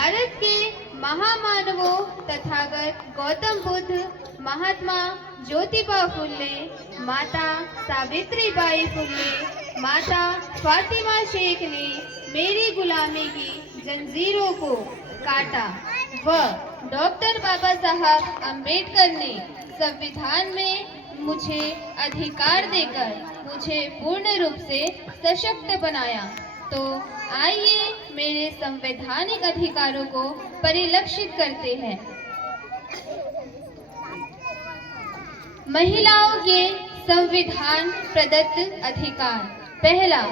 भारत के महामानवों तथागत गौतम बुद्ध, महात्मा ज्योतिबा फुले, माता सावित्रीबाई फुले, माता फातिमा शेख ने मेरी गुलामी की जंजीरों को काटा व डॉक्टर बाबा साहब अम्बेडकर ने संविधान में मुझे अधिकार देकर मुझे पूर्ण रूप से सशक्त बनाया। तो आइए मेरे संवैधानिक अधिकारों को परिलक्षित करते हैं। महिलाओं के संविधान प्रदत्त अधिकार। पहला,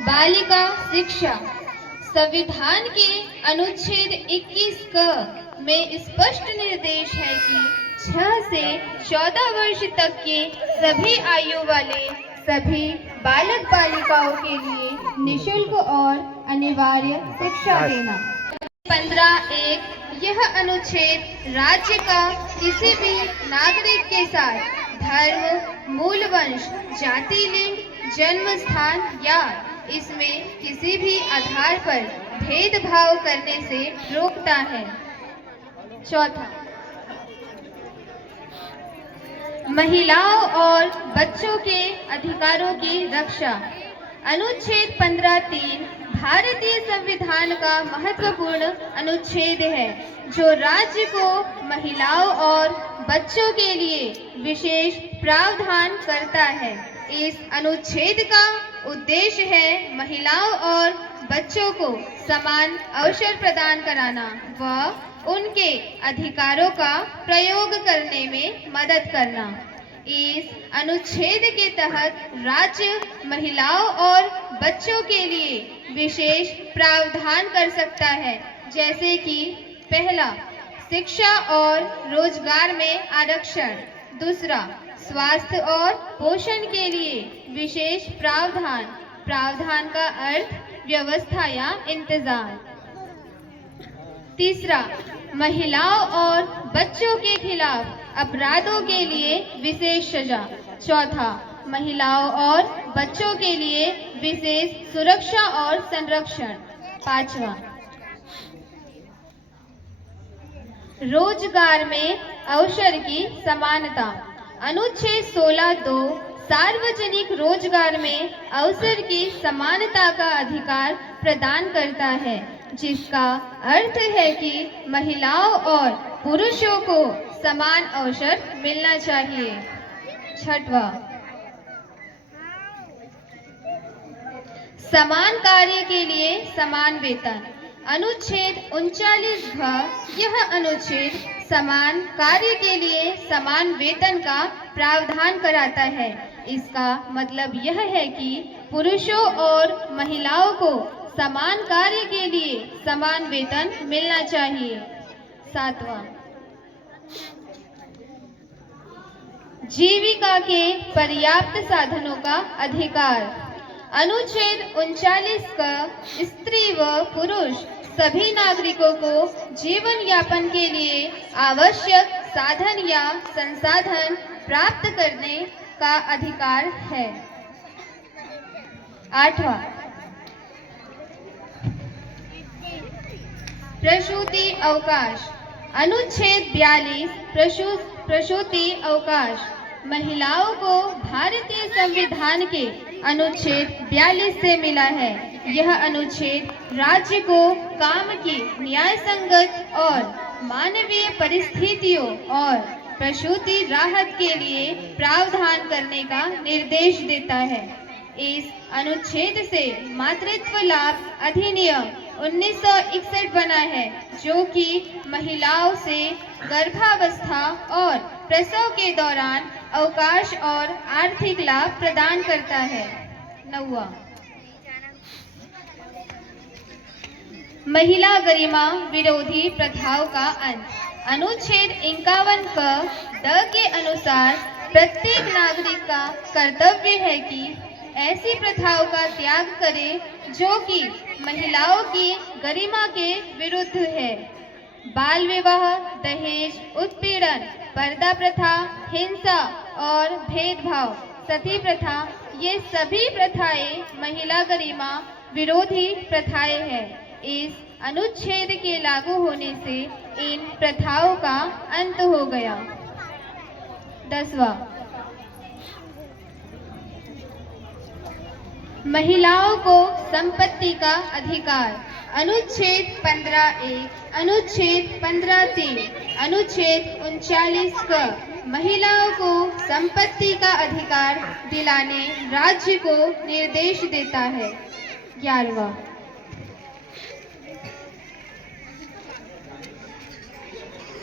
बालिका शिक्षा। संविधान के अनुच्छेद 21 क में स्पष्ट निर्देश है कि 6 से 14 वर्ष तक के सभी आयु वाले सभी बालक बालिकाओं के लिए निशुल्क और अनिवार्य शिक्षा देना। 15(1) यह अनुच्छेद राज्य का किसी भी नागरिक के साथ धर्म, मूल वंश, जाति, लिंग, जन्म स्थान या इसमें किसी भी आधार पर भेदभाव करने से रोकता है। चौथा, महिलाओं और बच्चों के अधिकारों की रक्षा। अनुच्छेद 15(3) भारतीय संविधान का महत्वपूर्ण अनुच्छेद है जो राज्य को महिलाओं और बच्चों के लिए विशेष प्रावधान करता है। इस अनुच्छेद का उद्देश्य है महिलाओं और बच्चों को समान अवसर प्रदान कराना व उनके अधिकारों का प्रयोग करने में मदद करना। इस अनुच्छेद के तहत राज्य महिलाओं और बच्चों के लिए विशेष प्रावधान कर सकता है, जैसे कि पहला, शिक्षा और रोजगार में आरक्षण। दूसरा, स्वास्थ्य और पोषण के लिए विशेष प्रावधान। प्रावधान का अर्थ व्यवस्था या इंतजाम। तीसरा, महिलाओं और बच्चों के खिलाफ अपराधों के लिए विशेष सजा। चौथा, महिलाओं और बच्चों के लिए विशेष सुरक्षा और संरक्षण। पांचवा, रोजगार में अवसर की समानता। अनुच्छेद 16(2) सार्वजनिक रोजगार में अवसर की समानता का अधिकार प्रदान करता है, जिसका अर्थ है कि महिलाओं और पुरुषों को समान अवसर मिलना चाहिए। छठवां, समान कार्य के लिए समान वेतन। अनुच्छेद 39(ग) यह अनुच्छेद समान कार्य के लिए समान वेतन का प्रावधान कराता है। इसका मतलब यह है कि पुरुषों और महिलाओं को समान कार्य के लिए समान वेतन मिलना चाहिए। सातवां, जीविका के पर्याप्त साधनों का अधिकार। अनुच्छेद 39 का स्त्री व पुरुष सभी नागरिकों को जीवन यापन के लिए आवश्यक साधन या संसाधन प्राप्त करने का अधिकार है। आठवां, प्रसूति अवकाश। अनुच्छेद 42 प्रसूति अवकाश महिलाओं को भारतीय संविधान के अनुच्छेद 42 से मिला है। यह अनुच्छेद राज्य को काम की न्याय संगत और मानवीय परिस्थितियों और प्रसूति राहत के लिए प्रावधान करने का निर्देश देता है। इस अनुच्छेद से मातृत्व लाभ अधिनियम 1961 बना है, जो कि महिलाओं से गर्भावस्था और प्रसव के दौरान अवकाश और आर्थिक लाभ प्रदान करता है। 9वां, महिला गरिमा विरोधी प्रथाओं का अंत। अनुच्छेद 51 क के अनुसार प्रत्येक नागरिक का कर्तव्य है कि ऐसी प्रथाओं का त्याग करे जो कि महिलाओं की गरिमा के विरुद्ध है। बाल विवाह, दहेज, उत्पीड़न, पर्दा प्रथा, हिंसा और भेदभाव, सती प्रथा, ये सभी प्रथाएं महिला गरिमा विरोधी प्रथाएं हैं। इस अनुच्छेद के लागू होने से इन प्रथाओं का अंत हो गया। 10वां, महिलाओं को संपत्ति का अधिकार। अनुच्छेद 15(1), अनुच्छेद 15(3), अनुच्छेद 39 क महिलाओं को संपत्ति का अधिकार दिलाने राज्य को निर्देश देता है। 11वां,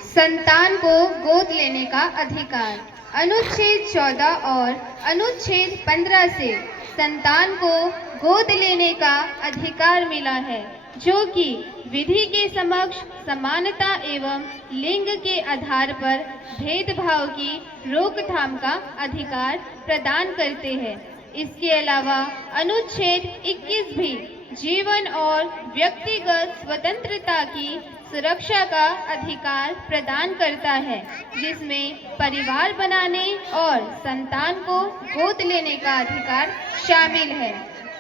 संतान को गोद लेने का अधिकार। अनुच्छेद 14 और अनुच्छेद 15 से संतान को गोद लेने का अधिकार मिला है, जो कि विधि के समक्ष समानता एवं लिंग के आधार पर भेदभाव की रोकथाम का अधिकार प्रदान करते हैं। इसके अलावा अनुच्छेद 21 भी जीवन और व्यक्तिगत स्वतंत्रता की सुरक्षा का अधिकार प्रदान करता है, जिसमें परिवार बनाने और संतान को गोद लेने का अधिकार शामिल है।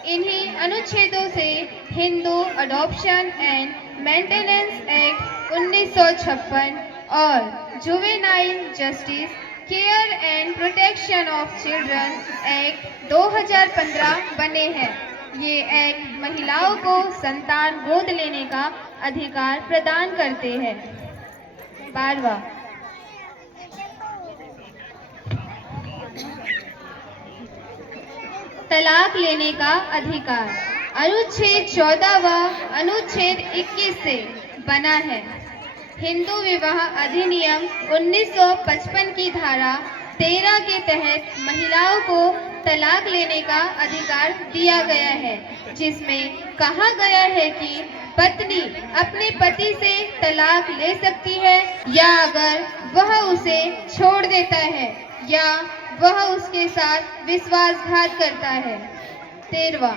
इन्हीं अनुच्छेदों से Hindu adoption and maintenance act 1956 और juvenile justice care and protection of children act 2015 बने हैं। ये एक्ट महिलाओं को संतान गोद लेने का अधिकार प्रदान करते हैं। 12वां, तलाक लेने का अधिकार। अनुच्छेद 14 व अनुच्छेद 21 से बना है। हिंदू विवाह अधिनियम 1955 की धारा 13 के तहत महिलाओं को तलाक लेने का अधिकार दिया गया है, जिसमें कहा गया है कि पत्नी अपने पति से तलाक ले सकती है, या अगर वह उसे छोड़ देता है या वह उसके साथ विश्वासघात करता है। 13वां,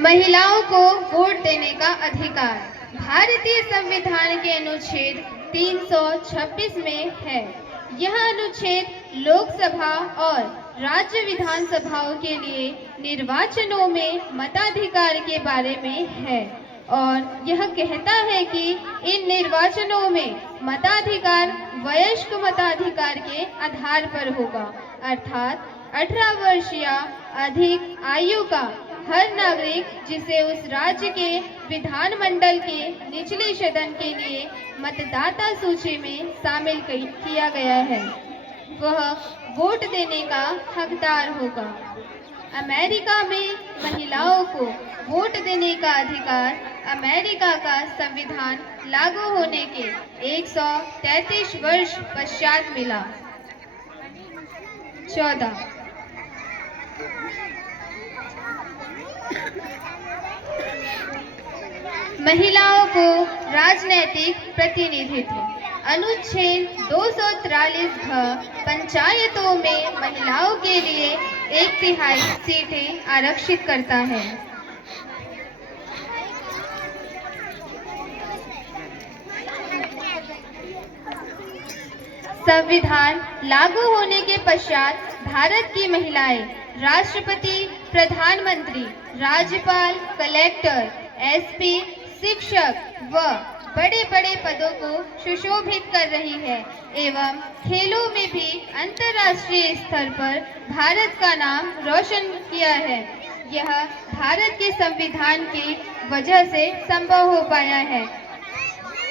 महिलाओं को वोट देने का अधिकार। भारतीय संविधान के अनुच्छेद 326 में है। यह अनुच्छेद लोकसभा और राज्य विधानसभाओं के लिए निर्वाचनों में मताधिकार के बारे में है, और यह कहता है कि इन निर्वाचनों में मताधिकार वयस्क मताधिकार के आधार पर होगा, अर्थात 18 वर्ष या अधिक आयु का हर नागरिक जिसे उस राज्य के विधानमंडल के निचले सदन के लिए मतदाता सूची में शामिल किया गया है, वह वोट देने का हकदार होगा। अमेरिका में महिलाओं को वोट देने का अधिकार अमेरिका का संविधान लागू होने के 133 वर्ष पश्चात मिला। 14, महिलाओं को राजनैतिक प्रतिनिधित्व। अनुच्छेद 243 पंचायतों में महिलाओं के लिए 1/3 सीटें आरक्षित करता है। संविधान लागू होने के पश्चात भारत की महिलाएं राष्ट्रपति, प्रधानमंत्री, राज्यपाल, कलेक्टर, एसपी, शिक्षक व बड़े बड़े पदों को सुशोभित कर रही है एवं खेलों में भी अंतर्राष्ट्रीय स्तर पर भारत का नाम रोशन किया है। यह भारत के संविधान की वजह से संभव हो पाया है।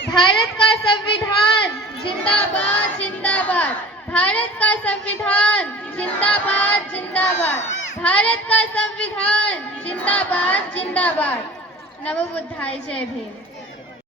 भारत का संविधान जिंदाबाद जिंदाबाद, भारत का संविधान जिंदाबाद जिंदाबाद, भारत का संविधान जिंदाबाद जिंदाबाद। नमो बुद्धाय, जय भीम।